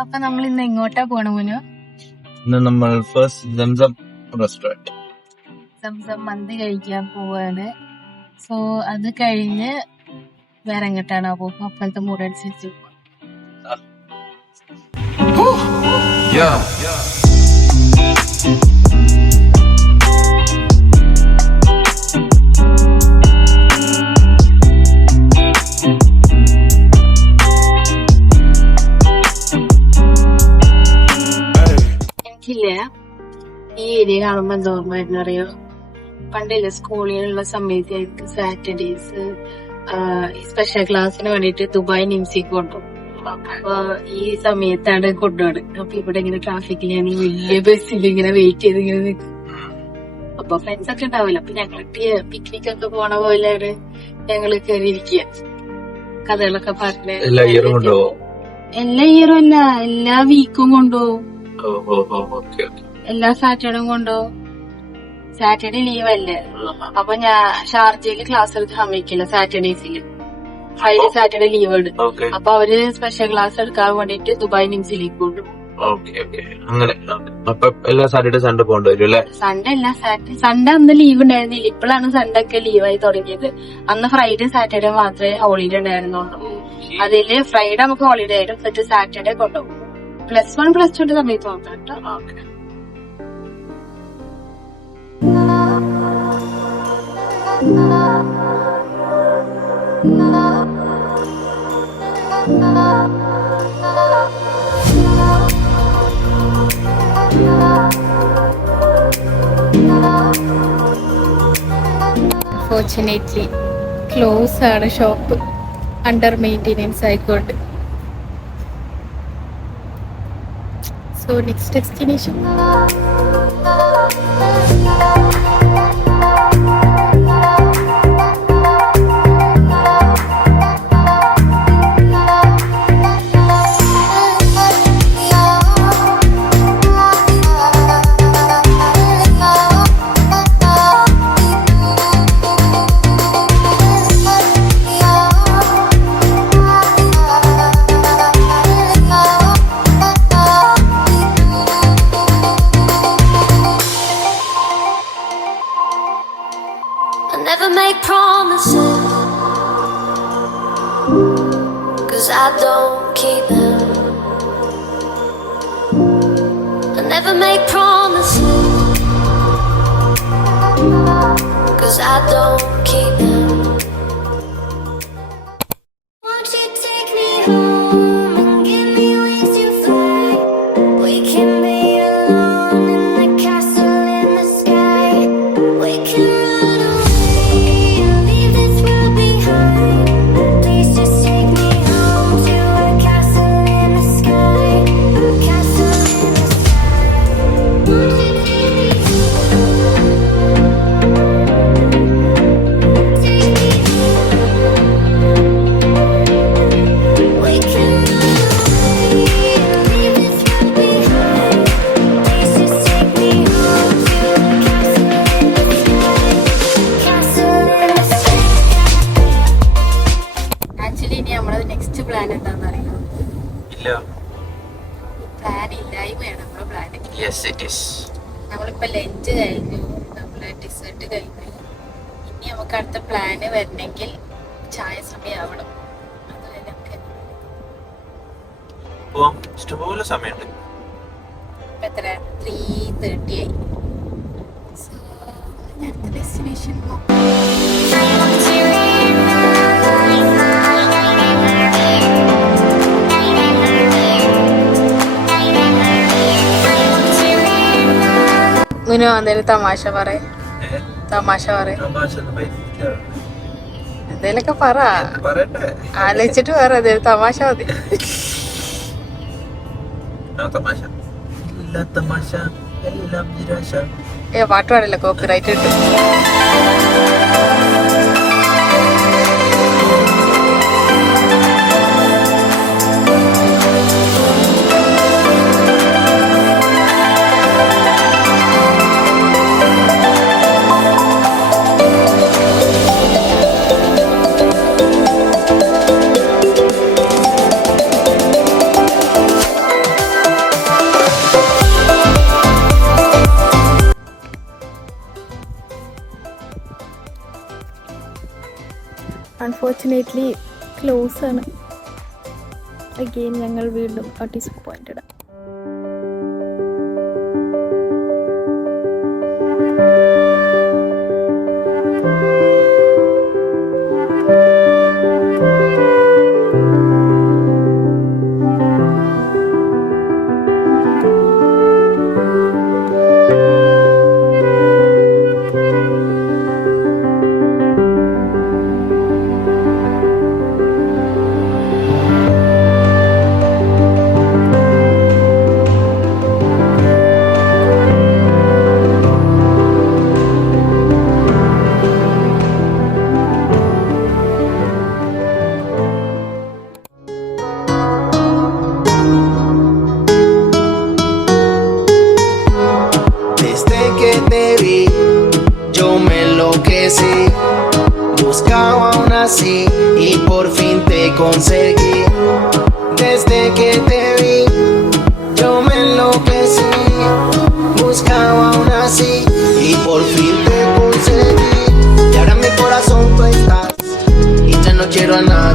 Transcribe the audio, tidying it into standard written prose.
അപ്പൊ നമ്മൾ ഇന്ന് എങ്ങോട്ടാ പോണ മുനു? ഇന്ന് നമ്മൾ ഫസ്റ്റ് സംസം റെസ്റ്റോറന്റ് സംസം മന്തി കഴിക്കാൻ പോവാണ്. സോ അത് കഴിഞ്ഞ് വേറെ എങ്ങോട്ടാണോ പോകും? അപ്പോഴത്തെ മൂഡ് അനുസരിച്ച് എനിക്കില്ല ഈ ഏരിയ കാണുമ്പോ എന്താ ഓർമ്മ അറിയോ? പണ്ടില്ല സ്കൂളിലുള്ള സമയത്ത് എനിക്ക് സാറ്റർഡേസ് സ്പെഷ്യൽ ക്ലാസ്സിന് വേണ്ടിട്ട് ദുബായ് നിംസിക്ക് കൊണ്ടുപോകും. അപ്പൊ ഈ സമയത്താണ് കൊണ്ടുപോകണം. അപ്പൊ ഇവിടെ ഇങ്ങനെ ട്രാഫിക്കിൽ ഞാൻ വലിയ ബസ്സിൽ ഇങ്ങനെ വെയിറ്റ് ചെയ്ത് ഇങ്ങനെ നിൽക്കും. അപ്പൊ ഫ്രണ്ട്സ് ഒക്കെ ഉണ്ടാവില്ല. അപ്പൊ ഞങ്ങൾക്ക് പിക്നിക് ഒക്കെ പോണ പോലെയാണ് ഞങ്ങള് കയറിയിരിക്കുക, കഥകളൊക്കെ പറഞ്ഞ്. എല്ലാ ഇയറും കൊണ്ടുപോകും? എല്ലാ ഇയറും അല്ല, എല്ലാ വീക്കും കൊണ്ടുപോകും. എല്ലാ സാറ്റർഡേയും കൊണ്ടുപോകും. സാറ്റർഡേ ലീവ് അല്ലേ, അപ്പൊ ഞാൻ ഷാർജയില് ക്ലാസ് എടുത്ത് സമ്മതിക്കില്ല സാറ്റർഡേസില്. ഫ്രൈഡേ സാറ്റർഡേ ലീവ് ഉണ്ട്. അപ്പൊ അവര് സ്പെഷ്യൽ ക്ലാസ് എടുക്കാൻ വേണ്ടിട്ട് ദുബായ് നിംസിലേക്ക് കൊണ്ടുപോകും. അങ്ങനെ അപ്പൊ എല്ലാ സാറ്റർഡേ സൺഡേ പോകേണ്ടി വരും അല്ലേ? സൺഡേ അല്ല, സൺഡേ അന്ന് ലീവ് ഉണ്ടായിരുന്നില്ല. ഇപ്പോഴാണ് സൺഡേ ഒക്കെ ലീവായി തുടങ്ങിയത്. അന്ന് ഫ്രൈഡേ സാറ്റർഡേ മാത്രമേ ഹോളിഡേ ഉണ്ടായിരുന്നുള്ളൂ. അതില് ഫ്രൈഡേ നമുക്ക് ഹോളിഡേ ആയിരുന്നു, എന്നിട്ട് സാറ്റർഡേ കൊണ്ടുപോകും. +1 +2 സമയത്ത് നോക്കാം കേട്ടോ. Fortunately, close ആണ് ഷോപ്പ്, അണ്ടർ മെയിൻ്റെനൻസ് ആയിക്കോട്ടെ. So next destination Never make promises, 'cause I don't keep them. I never make promises, 'cause I don't keep them. Won't you take me home and give me wings to fly? We can be alone in the castle in the sky. We can run away and leave this world behind. Please just take me home to a castle in the sky. Castle in the sky. Won't you take me home? Take me home. We can run away and leave this world behind. Please just take me home to a castle in the sky. Castle in the sky. Actually ഇനി നമ്മളത് next plan എന്താണെന്ന് അറിയാം. ഇല്ല. Plan ഇല്ലായ്മയാണ് നമ്മുടെ plan. Yes, it is. നമ്മളിപ്പോ lunch കഴിഞ്ഞു, നമ്മള് dessert കഴിഞ്ഞു. ഇനി നമുക്ക് അടുത്ത പ്ലാന് വരണമെങ്കിൽ ചായ സമയമാവണം. അതുവരെ നമുക്ക് പോവാം. ഇഷ്ടംപോലെ സമയമുണ്ട്. ഇപ്പൊ എത്ര 3:30 ആയി. സോ അടുത്ത ഡെസ്റ്റിനേഷൻ മുനു എന്തേലും തമാശ പറയേ, തമാശ പറയേ, എന്തേലൊക്കെ പറ. ആലോചിച്ചിട്ട് പറ, എന്തേലും തമാശ മതി. പാട്ട് പാടില്ല, കോപ്പിറൈറ്റ് കിട്ടും. അൺഫോർച്ചുനേറ്റ്ലി ക്ലോസ് ആണ്. അഗെയിൻ ഞങ്ങൾ വീണ്ടും disappointed. Desde que te vi, yo me enloquecí. Buscaba una así y por fin te conseguí. Desde que te vi, yo me enloquecí. Buscaba una así y por fin te conseguí. Y ahora en mi corazón tú estás y ya no quiero a nadie.